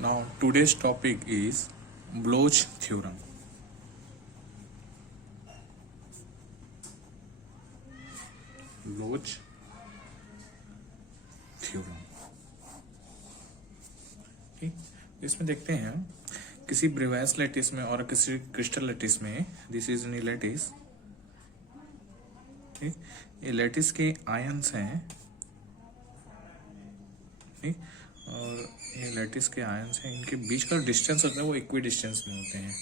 Now today's topic is Bloch theorem. Bloch theorem. ठीक, इसमें देखते हैं किसी ब्रेवाइस लैटिस में और किसी क्रिस्टल लैटिस में, दिस इज एनी लैटिस, ठीक, ये लैटिस के आयंस हैं, ठीक, और ये लैटिस के आयंस हैं, इनके बीच का डिस्टेंस होता है वो इक्वी डिस्टेंस में होते हैं,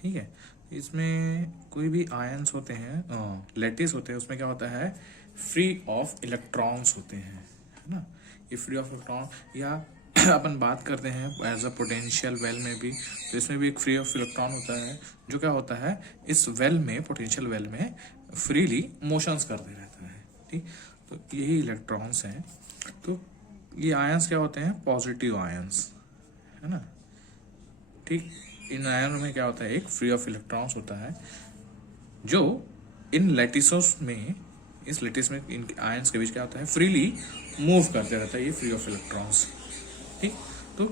ठीक है। इसमें कोई भी आयंस होते हैं, लैटिस होते हैं, उसमें क्या होता है, फ्री ऑफ इलेक्ट्रॉन्स होते हैं, है ना। ये फ्री ऑफ इलेक्ट्रॉन, या अपन बात करते हैं एज अ पोटेंशियल वेल में भी, तो इसमें भी एक फ्री ऑफ इलेक्ट्रॉन होता है, जो क्या होता है इस वेल में, पोटेंशियल वेल में फ्रीली मोशंस करते रहता है, ठीक। तो यही इलेक्ट्रॉन्स हैं। तो ये आयंस क्या होते हैं, पॉजिटिव आयंस, है ना, ठीक। इन आयन में क्या होता है, एक फ्री ऑफ इलेक्ट्रॉन्स होता है, जो इन लैटिसोस में, इस लैटिस में इन आयंस के बीच क्या होता है, फ्रीली मूव करते रहता है ये फ्री ऑफ इलेक्ट्रॉन्स, ठीक। तो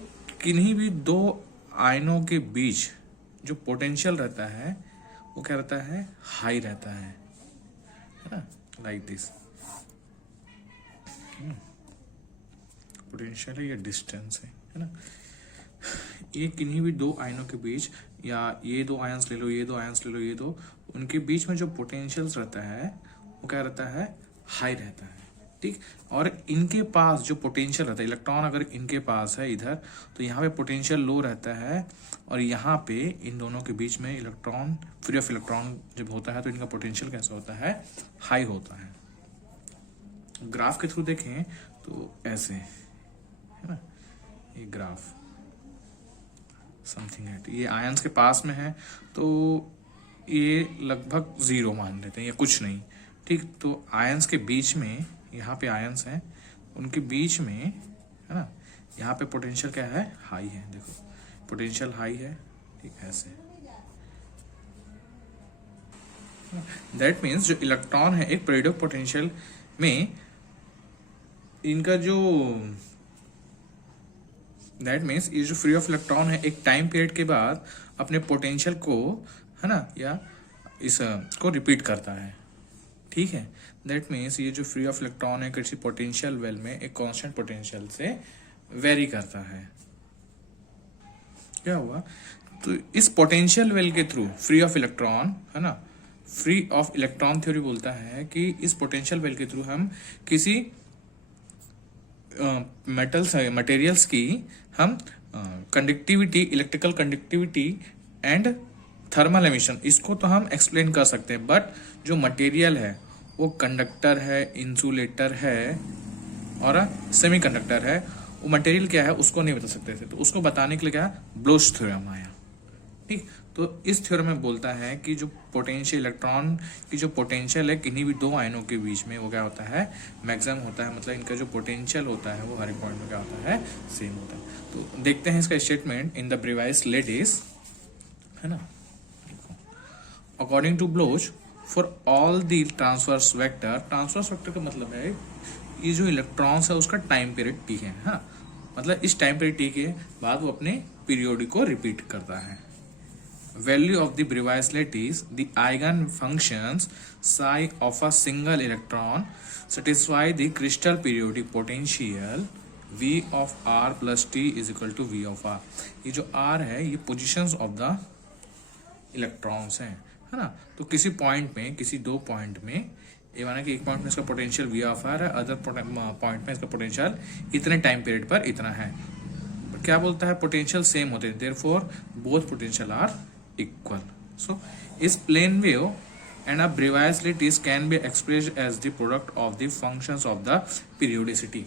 किन्हीं भी दो आयनों के बीच जो पोटेंशियल रहता है वो क्या रहता है, हाई रहता है ना, लाइक दिस। पोटेंशियल है या डिस्टेंस है ना। ये किन्हीं भी दो आयनों के बीच, या ये दो आयंस ले लो, ये दो आयंस ले लो, ये दो, उनके बीच में जो पोटेंशियल्स रहता है वो क्या रहता है, हाई रहता है, ठीक। और इनके पास जो पोटेंशियल रहता है, इलेक्ट्रॉन अगर इनके पास है इधर, तो यहाँ पे पोटेंशियल लो रहता है, और यहाँ पे इन दोनों के बीच में इलेक्ट्रॉन, फ्री ऑफ इलेक्ट्रॉन जब होता है तो इनका पोटेंशियल कैसा होता है, हाई होता है। ग्राफ के थ्रू देखें तो ऐसे है ना, ये ग्राफ समथिंग है, ये आयंस के पास में है तो ये लगभग जीरो मान लेते हैं, ये कुछ नहीं, ठीक। तो आयंस के बीच में, यहाँ पे आयंस हैं, उनके बीच में, है ना, यहाँ पे पोटेंशियल क्या है, हाई है, देखो पोटेंशियल हाई है, ठीक, ऐसे। दैट मीन्स जो इलेक्ट्रॉन है एक पीरियड पोटेंशियल में, इनका जो, दैट मीन्स ये जो फ्री ऑफ इलेक्ट्रॉन है एक टाइम पीरियड के बाद अपने पोटेंशियल को, है ना, या इस को रिपीट करता है, ठीक है। दैट मीन्स ये जो फ्री ऑफ इलेक्ट्रॉन है किसी पोटेंशियल वेल में एक कांस्टेंट पोटेंशियल से वेरी करता है। क्या हुआ, तो इस पोटेंशियल वेल के थ्रू फ्री ऑफ इलेक्ट्रॉन, है ना, फ्री ऑफ इलेक्ट्रॉन थ्योरी बोलता है कि इस पोटेंशियल वेल के थ्रू हम किसी मेटल्स मटेरियल्स की हम conductivity, electrical conductivity and thermal emission, इसको तो हम एक्सप्लेन कर सकते हैं, बट जो मटेरियल है वो कंडक्टर है, इंसुलेटर है और सेमीकंडक्टर है, वो मटेरियल क्या है उसको नहीं बता सकते थे, तो उसको बताने के लिए क्या, ब्लोच थ्योरम आया, ठीक। तो इस थ्योरम में बोलता है कि जो पोटेंशियल, इलेक्ट्रॉन की जो पोटेंशियल है किन्हीं भी दो आयनों के बीच में, वो क्या होता है, मैक्सिमम होता है, मतलब इनका जो पोटेंशियल होता है वो हर एक पॉइंट में क्या होता है, सेम होता है। तो देखते हैं इसका statement in the Bravais lattice, है ना। According to Bloch, for all the transverse vector, transverse vector का मतलब है ये जो इलेक्ट्रॉन्स है उसका टाइम पीरियड टी है, हाँ, मतलब इस टाइम पीरियड टी के बाद वो अपने पीरियोडिक को रिपीट करता है। Value of the Bravais lattice, the eigenfunctions psi of a single electron satisfy the crystal periodic potential V of R plus T is equal to V of R। ये जो R है ये positions of the electrons हैं, है ना। तो किसी point में, किसी दो पॉइंट में, ये माना कि एक पॉइंट में इसका पोटेंशियल V ऑफ R है, अदर पॉइंट में इसका पोटेंशियल इतने टाइम पीरियड पर इतना है, क्या बोलता है, पोटेंशियल सेम होते हैं, therefore both potential are equal. So, is plane wave and a Bravais lattice can be expressed as the product of the functions of the periodicity.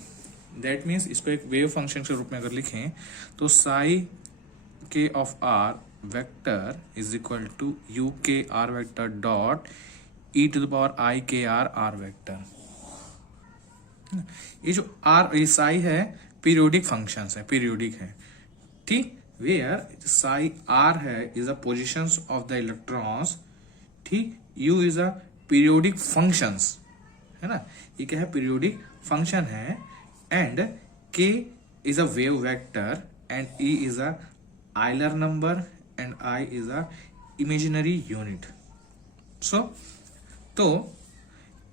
That means इसको एक वेव फंक्शन के रूप में अगर लिखें तो psi k of r vector is equal to u k r vector dot e to the power I k r r vector। ये जो r, ये psi है, पीरियोडिक फंक्शंस है, पीरियोडिक है, ठीक। where psi r है is the positions of the electrons, ठीक। u is a periodic functions, है ना, ये क्या है, पीरियोडिक फंक्शन है, and k is a wave vector, and E is a Euler number and I is a imaginary unit. So तो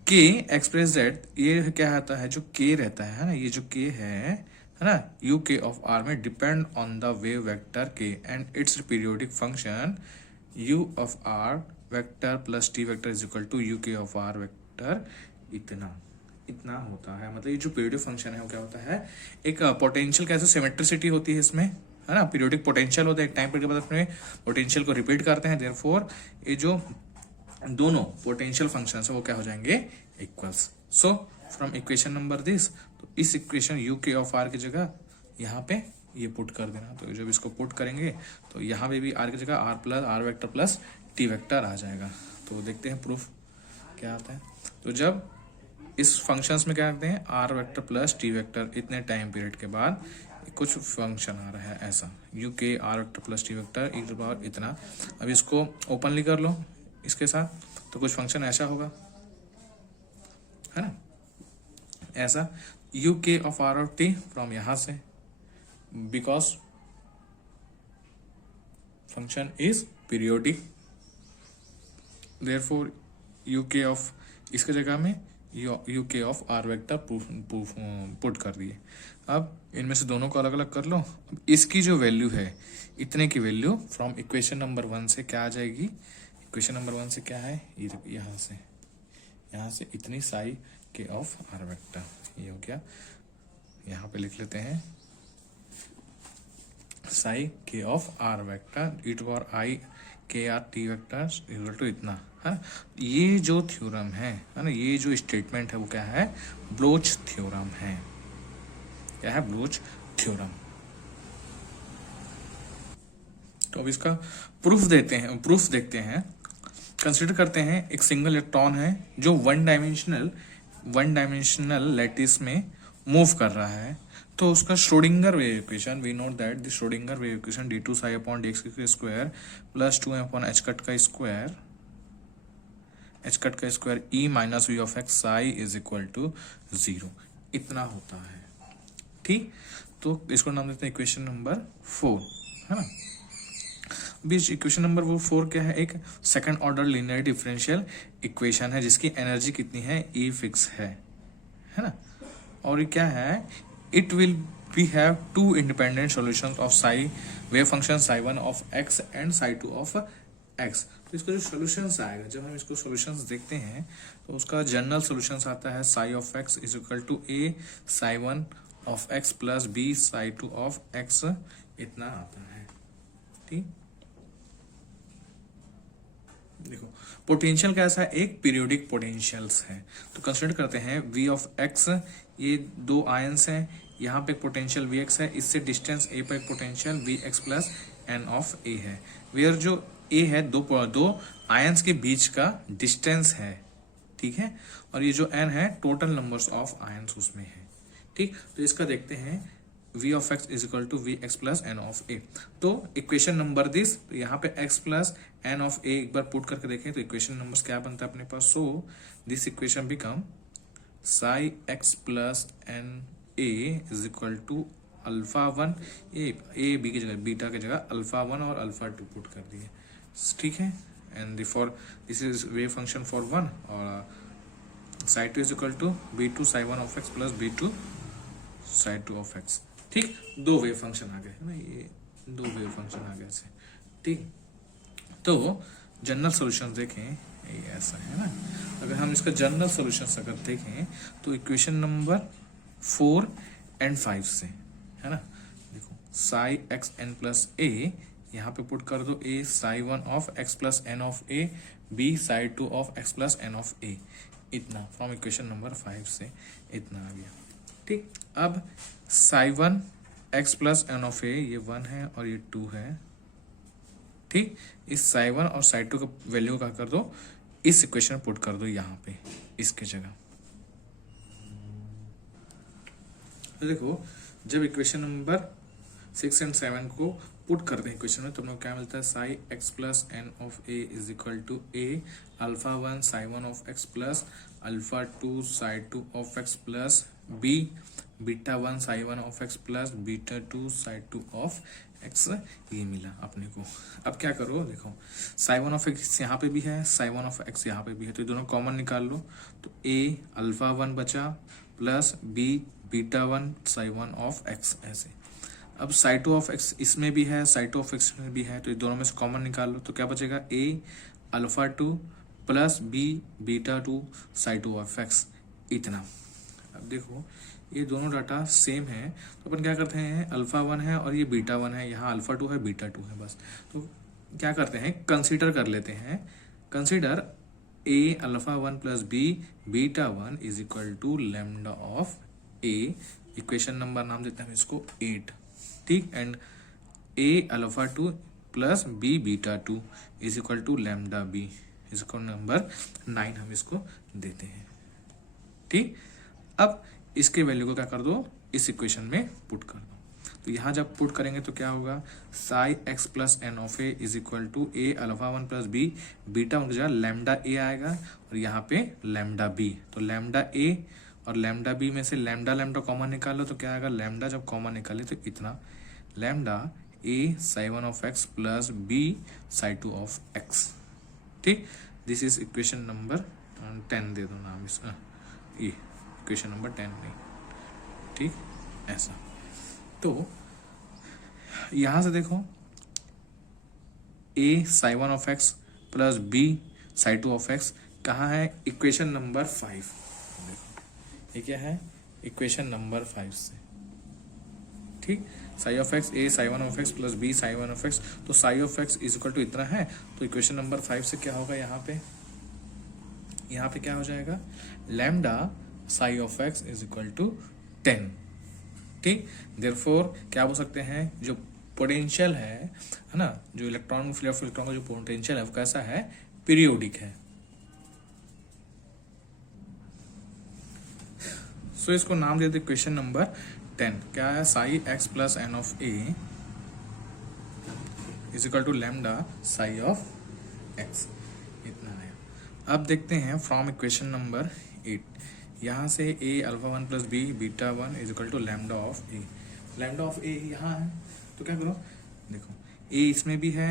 k express that, ये क्या आता है, जो k रहता है ना, ये जो k है ना, यू के ऑफ आर में depend on the wave vector k and it's periodic function u of r vector plus t vector is equal to u k of r vector इतना होता है। मतलब ये जो पीरियोडिक फंक्शन है वो क्या होता है, एक पोटेंशियल कैसे सिमेट्रिसिटी होती है इसमें, है ना, पीरियोडिक पोटेंशियल होता है, एक टाइम पीरियड के बाद अपने पोटेंशियल को रिपीट करते हैं, देयरफॉर ये जो दोनों पोटेंशियल फंक्शन है वो क्या हो जाएंगे, equals. So from equation number this, तो इस equation you k of are की जगह यहाँ पे ये पुट कर देना। तो जब इसको पुट करेंगे तो यहाँ पे भी आर की जगह R plus R vector plus T vector आ जाएगा। तो देखते हैं प्रूफ क्या आता है। तो जब इस फंक्शंस में क्या करते हैं, r vector plus T vector इतने टाइम पीरियड के बाद कुछ फंक्शन आ रहा है ऐसा, u k are vector plus T vector e to power इतना। अब इसको ओपनली कर लो इसके साथ, तो कुछ फंक्शन ऐसा होगा, है ना, ऐसा u k of r of t from यहां से, because function is periodic, therefore u k of, इसके जगह में you k of R vector put कर दिए। अब इनमें से दोनों को अलग अलग कर लो। अब इसकी जो वैल्यू है, इतने की वैल्यू फ्रॉम इक्वेशन नंबर 1 से क्या आ जाएगी, इक्वेशन नंबर 1 से क्या है, यहाँ से इतनी Sai k of R vector, ये हो गया। यहाँ पे लिख लेते हैं psi k of R vector e to power i k R T vector equal to इतना, है। ये जो थ्योरम है ना, ये जो स्टेटमेंट है वो क्या है, ब्लोच थ्योरम है। क्या है, ब्लोच थ्योरम। तो अब इसका प्रूफ देखते हैं। कंसिडर करते हैं एक सिंगल इलेक्ट्रॉन है जो वन डायमेंशनल लैटिस में मूव कर रहा है। तो उसका Schrodinger wave equation, we note that the Schrodinger wave equation d two psi upon d x square plus 2 upon h cut का square e minus v of x psi is equal to 0, इतना होता है। ठीक, तो इसको नाम देते हैं इक्वेशन नंबर 4, है ना। बीच इक्वेशन नंबर 4 क्या है, एक second order linear differential equation है जिसकी एनर्जी कितनी है, ई फिक्स है ना। और ये क्या है, it will be have to independent solutions of psi wave function psi 1 of x and psi 2 of x. तो इसका जो सॉल्यूशंस आएगा, जब हम इसको सॉल्यूशंस देखते हैं तो उसका जनरल सॉल्यूशंस आता है psi of x is equal to a psi 1 of x plus b psi 2 of x, इतना आता है। ठीक, देखो पोटेंशियल कैसा है, एक पीरियोडिक पोटेंशियल्स है। तो कंसिडर करते हैं v ऑफ x, ये दो आयंस हैं, यहाँ पे पोटेंशियल vx है, इससे डिस्टेंस a पर एक potential vx plus n of a है। वेयर जो a है दो आयंस के बीच का डिस्टेंस है, ठीक है, और ये जो n है टोटल नंबर्स ऑफ आयंस उसमें है। ठीक, तो इसका देखते हैं v of x is equal to v x plus n of a. तो इक्वेशन नंबर दिस, तो यहाँ पे x plus n of a एक बार पुट करके देखें तो इक्वेशन नंबर्स क्या बनता है अपने पास। So this equation become psi x plus n a is equal to alpha 1 a b की जगह बीटा की जगह अल्फा 1 और अल्फा 2 पुट कर दिए, ठीक है। And for this is wave function for 1 और psi 2 is equal to b2 psi 1 of x plus b2 psi 2 of x। ठीक, दो वेव फंक्शन आ गए है ना, ये दो वेव फंक्शन आ गए ऐसे। ठीक, तो जनरल सॉल्यूशन देखें ये ऐसा है ना। अगर हम इसका जनरल सॉल्यूशन अगर देखें तो इक्वेशन नंबर 4 एंड 5 से, है ना, देखो psi x n plus a, यहाँ पे पुट कर दो a psi 1 of x plus n of a, b psi 2 of x plus n of a, इतना फ्रॉम इक्वेशन नंबर 5 से इतना आ गया। ठीक, अब psi 1 x plus n of a, ये 1 है और ये 2 है। ठीक, इस साई 1 और साई 2 का वैल्यू क्या कर दो, इस इक्वेशन में पुट कर दो यहाँ पे इसके जगह। तो देखो जब इक्वेशन नंबर 6 एंड 7 को पुट करते हैं इक्वेशन में तो हमें क्या मिलता है, psi x plus n of a is equal to a alpha 1 psi 1 of x plus alpha 2 psi 2 of x plus b beta one psi one of x plus beta two psi two of x, ये मिला अपने को। अब क्या करो, देखो Sai one of x यहाँ पे भी है, साई वन ऑफ एक्स यहाँ पे भी है, तो ये दोनों कॉमन निकाल लो। तो ए अल्फा वन बचा plus b beta one psi one of x, ऐसे। अब साई टू ऑफ एक्स इसमें भी है, साई टू ऑफ एक्स में भी है, तो ये दोनों में से कॉमन निकाल लो। तो क्या बचेगा, a alpha two plus b beta two psi two of x, इतना। अब देखो ये दोनों डाटा सेम है, तो अपन क्या करते हैं, अल्फा वन है और ये बीटा वन है, यहाँ अल्फा टू है बीटा टू है बस। तो क्या करते हैं, कंसीडर कर लेते हैं, consider a alpha one plus b beta one is equal to lambda of a, equation number नाम देते हैं हम इसको 8, ठीक। And a alpha two plus b beta two is equal to lambda b, इसको नंबर 9 हम इसको देते हैं, ठीक। अब इसके वैल्यू को क्या कर दो, इस इक्वेशन में पुट कर दो। तो यहाँ जब पुट करेंगे तो क्या होगा, psi x plus n of a is equal to a alpha one plus b beta one की जगह लैम्डा ए आएगा और यहाँ पे लैम्डा बी। तो लैम्डा ए और लैम्डा बी में से लैम्डा लैम्डा कॉमन निकालो तो क्या आएगा, लैम्डा जब कॉमन निकाले तो इतना, lambda a psi one of x plus b psi two of x, ठीक। दिस इज इक्वेशन नंबर 10 दे दो नाम इस, ये इक्वेशन नंबर 10 नहीं, ठीक, ऐसा। तो यहां से देखो a psi one of x plus b psi two of x कहाँ है, इक्वेशन नंबर 5। देखो ये क्या है, इक्वेशन नंबर 5 से, ठीक। Psi of x a psi one of x plus b psi one of x, तो psi of x is equal to इतना है, तो इक्वेशन नंबर 5 से क्या होगा, यहाँ पे क्या हो जाएगा, lambda psi of x is equal to 10, ठीक। देयरफॉर क्या हो सकते हैं, जो पोटेंशियल है ना, जो इलेक्ट्रॉन फ्री ऑफ इलेक्ट्रॉन का जो पोटेंशियल है वो कैसा है, पीरियोडिक है। सो इसको नाम दे दे क्वेश्चन नंबर 10, क्या है, psi x plus n of a is equal to lambda psi of x, इतना है। अब देखते हैं फ्रॉम इक्वेशन नंबर 8, यहाँ से a alpha one plus b beta one is equal to lambda of a, lambda of a यहाँ है, तो क्या करो, देखो ए इसमें भी है,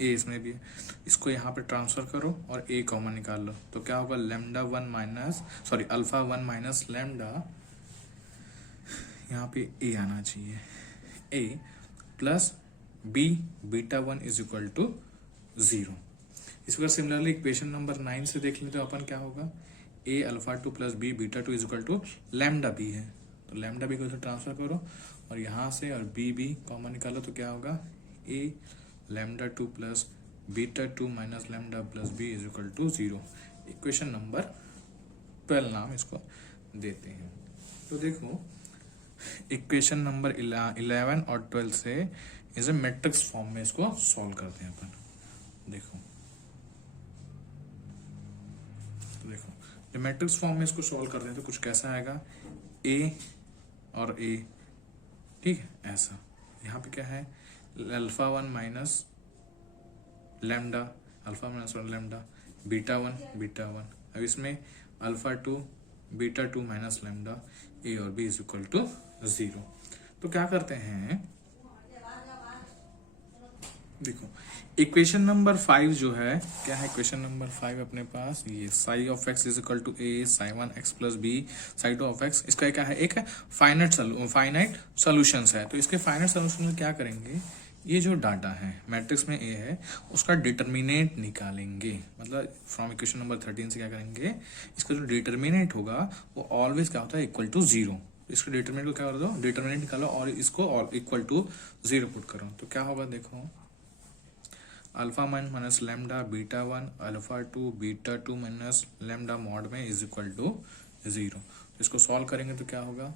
ए इसमें भी है, इसको यहाँ पे ट्रांसफर करो और ए कॉमन निकाल लो, तो क्या होगा, lambda one minus sorry alpha one minus lambda, यहाँ पे ए आना चाहिए, a plus b beta one is equal to 0। इस बार सिमिलरली इक्वेशन नंबर 9 से देख लेते तो अपन क्या होगा, a alpha two plus b beta two is equal to lambda b है, तो लैम्डा बी को ट्रांसफर करो और यहाँ से और बी कॉमन निकालो, तो क्या होगा, a lambda two plus beta two minus lambda plus b is equal to 0, equation number 12 नाम इसको देते हैं। तो देखो इक्वेशन नंबर 11 और 12 से इसे मैट्रिक्स फॉर्म में इसको सॉल्व करते हैं अपन। देखो जब मैट्रिक्स फॉर्म में इसको सॉल्व करते हैं तो कुछ कैसा आएगा, ए और ए, ठीक है, ऐसा। यहाँ पे क्या है, alpha one minus lambda, alpha minus lambda beta one. अब इसमें alpha two beta two minus lambda, a और बी इज इक्वल टू 0। तो क्या करते हैं, देखो इक्वेशन नंबर 5 जो है, क्या है इक्वेशन नंबर 5 अपने पास, ये psi of x is equal to a psi one x plus b psi two of x, इसका क्या है, एक है फाइनाइट सॉल्यूशंस है। तो इसके फाइनाइट सॉल्यूशन में क्या करेंगे, ये जो डाटा है मैट्रिक्स में ए है उसका डिटर्मिनेंट निकालेंगे, मतलब फ्रॉम इक्वेशन नंबर 13 से क्या करेंगे, इसका जो डिटर्मिनेंट होगा वो ऑलवेज क्या होता है, इक्वल टू 0। इसके डिटर्मिनेंट को क्या कर दो, डिटर्मिनेंट निकालो और इसको इक्वल टू 0 पुट करो, तो क्या होगा, देखो alpha one minus lambda beta one alpha two beta two minus lambda mod में इज इक्वल टू 0। इसको सॉल्व करेंगे तो क्या होगा,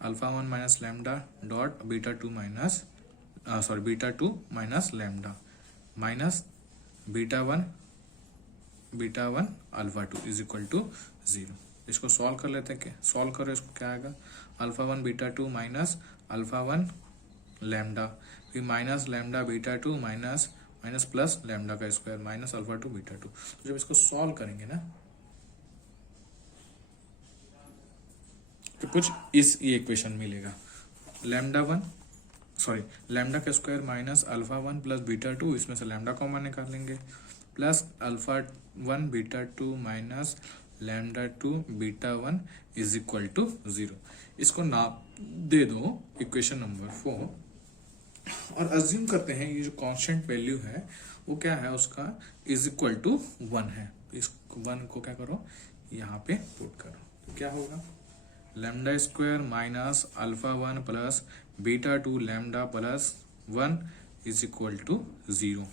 alpha one minus lambda dot beta two minus beta two minus lambda minus beta one alpha two is equal to 0। इसको solve कर लेते हैं, क्या सॉल्व करो, इसको क्या आएगा, alpha one beta two minus alpha one lambda, फिर minus lambda beta two minus plus lambda का square minus alpha two beta two. तो जब इसको सॉल्व करेंगे ना तो कुछ इस ये इक्वेशन मिलेगा। लैम्डा का square minus alpha 1 plus beta 2, इसमें से लैम्डा कॉमन निकालेंगे, plus alpha 1 beta 2 minus lambda 2 beta 1 is equal to 0। इसको नाम दे दो इक्वेशन नंबर 4 और अज्यूम करते हैं ये जो कांस्टेंट वैल्यू है वो क्या है, उसका इज इक्वल टू 1 है। इस 1 को क्या करो, यहाँ पे पुट करो, तो क्या होगा, lambda square minus alpha 1 plus beta 2 lambda plus 1 is equal to 0।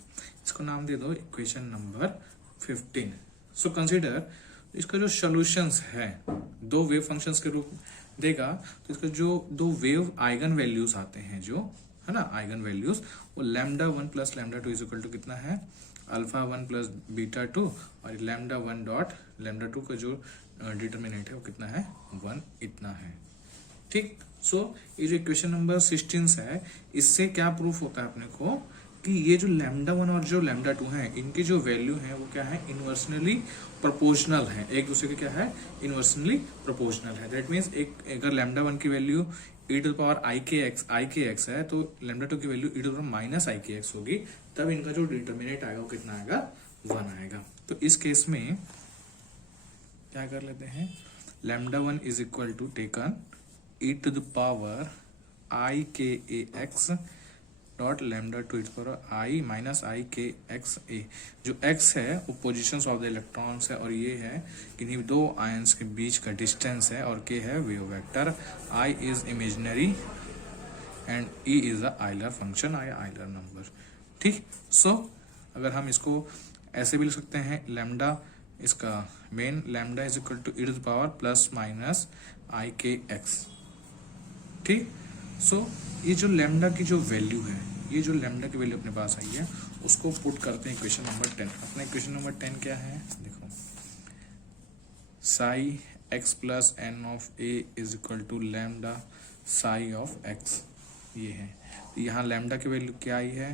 इसको नाम दे दो इक्वेशन नंबर 15। सो कंसीडर इसका जो सॉल्यूशंस है दो वेव फंक्शंस के रूप देगा, तो इसका जो दो वेव आइगन वैल्यूज आते हैं जो है ना आइगन वैल्यूज, वो lambda 1 plus lambda 2 is equal to कितना है, अल्फा 1 प्लस बीटा 2 और लैम्डा 1 डॉट लैम्डा 2 का जो डिटर्मिनेंट है वो कितना है, 1 इतना है। ठीक। सो ये जो इक्वेशन नंबर 16 है, इससे क्या प्रूफ होता है अपने को कि ये जो लैम्डा 1 और जो लैम्डा 2 है इनकी जो वैल्यू है वो क्या है, इनवर्सनली प्रोपोर्शनल है, एक दूसरे के क्या है, इनवर्सनली प्रोपोर्शनल है। दैट मीन्स एक अगर लैम्डा 1 की value e to power i k x है, तो लैम्डा 2 की value e to power minus i k x होगी, तब इनका जो डिटर्मिनेंट आएगा वो कितना आएगा, 1 आएगा। तो इस केस में क्या कर लेते हैं, lambda 1 is equal to taken e to the power i k a x dot lambda 2 e to power i minus i k x ए। जो x है वो पोजिशन ऑफ द इलेक्ट्रॉन्स है और ये है किन्हीं दो आयंस के बीच का डिस्टेंस है, और k है wave vector, i is imaginary and e is the Euler function, Euler number. ठीक। सो अगर हम इसको ऐसे भी लिख सकते हैं, लैम्डा इसका main lambda is equal to e to the power plus minus i k x. ठीक। सो ये जो लैम्डा की जो वैल्यू है, ये जो लैम्डा की वैल्यू अपने पास आई है उसको पुट करते हैं इक्वेशन नंबर 10। अपना इक्वेशन नंबर 10 क्या है, देखो, psi x plus n of a is equal to lambda psi of x, ये है। तो यहाँ लैम्डा की वैल्यू क्या आई है,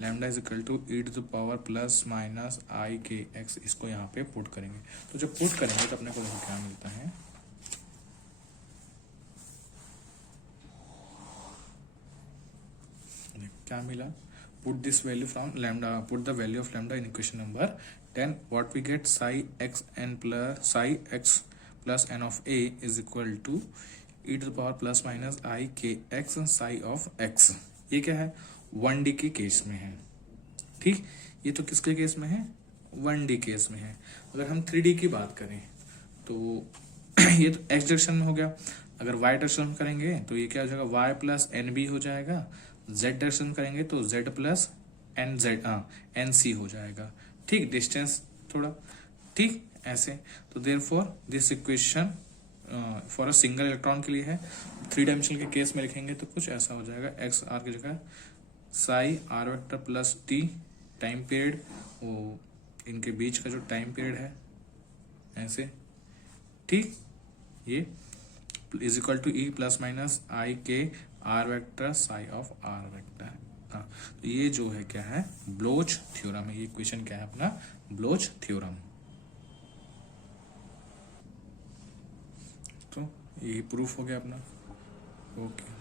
lambda is equal to e to the power plus minus i k x. इसको यहाँ पे पुट करेंगे, तो जब पुट करेंगे तो अपने को क्या मिलता है, क्या मिला, put this value from lambda, put the value of lambda in equation number 10, what we get, psi x n plus psi x plus n of a is equal to e to the power plus minus i k x Sai of x. ये क्या है, 1D के case में है। ठीक। ये तो किसके केस में है, 1D केस में है। अगर हम 3D की बात करें तो ये तो x डायरेक्शन में हो गया, अगर y डायरेक्शन में करेंगे तो ये क्या हो जाएगा, y प्लस एन बी हो जाएगा, z डायरेक्शन करेंगे तो z plus n z n c हो जाएगा। ठीक। डिस्टेंस थोड़ा ठीक ऐसे, तो therefore this equation for a single electron के लिए है। 3 डायमेंशनल के केस में लिखेंगे तो कुछ ऐसा हो जाएगा, एक्स आर की जगह psi R vector plus T, time period वो इनके बीच का जो टाइम पीरियड है ऐसे। ठीक। ये is equal to e plus minus i k are vector psi of R vector. हाँ, तो ये जो है क्या है, ब्लोच थ्योरम है। ये इक्वेशन क्या है अपना, ब्लोच थ्योरम। तो ये प्रूफ हो गया अपना। ओके।